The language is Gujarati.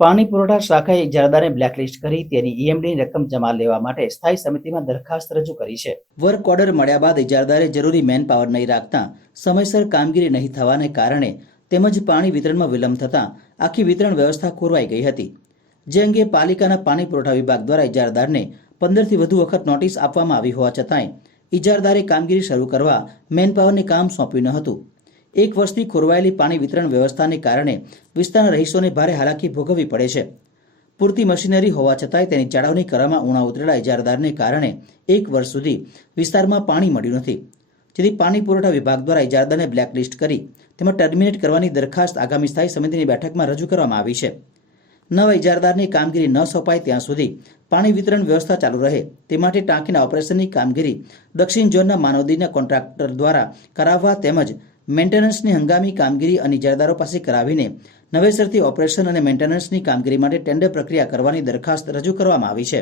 પાણી પુરવઠા શાખાએ ઇજારદારને બ્લેકલિસ્ટ કરી તેની ઈએમડીની રકમ જમા લેવા માટે સ્થાયી સમિતિમાં દરખાસ્ત રજૂ કરી છે। વર્ક ઓર્ડર મળ્યા બાદ ઇજારદારે જરૂરી મેન પાવર નહીં રાખતા સમયસર કામગીરી નહીં થવાને કારણે તેમજ પાણી વિતરણમાં વિલંબ થતાં આખી વિતરણ વ્યવસ્થા ખોરવાઈ ગઈ હતી, જે અંગે પાલિકાના પાણી પુરવઠા વિભાગ દ્વારા ઇજારદારને 15થી વધુ વખત નોટિસ આપવામાં આવી હોવા છતાંય ઇજારદારે કામગીરી શરૂ કરવા મેન પાવરને કામ સોંપ્યું ન હતું। એક વર્ષથી ખોરવાયેલી પાણી વિતરણ વ્યવસ્થાને કારણે વિસ્તારના રહીશોને ભારે હાલાકી ભોગવવી પડે છે। પૂરતી મશીનરી હોવા છતાંય તેની જાળવણી કરવામાં ઉણા ઉતરેલા ઇજારદારને કારણે એક વર્ષ સુધી વિસ્તારમાં પાણી મળ્યું નથી, જેથી પાણી પુરવઠા વિભાગ દ્વારા ઇજારદારને બ્લેકલિસ્ટ કરી તેમાં ટર્મિનેટ કરવાની દરખાસ્ત આગામી સ્થાયી સમિતિની બેઠકમાં રજૂ કરવામાં આવી છે। નવા ઇજારદારની કામગીરી ન સોંપાય ત્યાં સુધી પાણી વિતરણ વ્યવસ્થા ચાલુ રહે તે માટે ટાંકીના ઓપરેશનની કામગીરી દક્ષિણ ઝોનના માનવદીના કોન્ટ્રાક્ટર દ્વારા કરાવવા તેમજ મેન્ટેનન્સની હંગામી કામગીરી અને ઇજારદારો પાસે કરાવીને નવેસરથી ઓપરેશન અને મેન્ટેનન્સની કામગીરી માટે ટેન્ડર પ્રક્રિયા કરવાની દરખાસ્ત રજૂ કરવામાં આવી છે।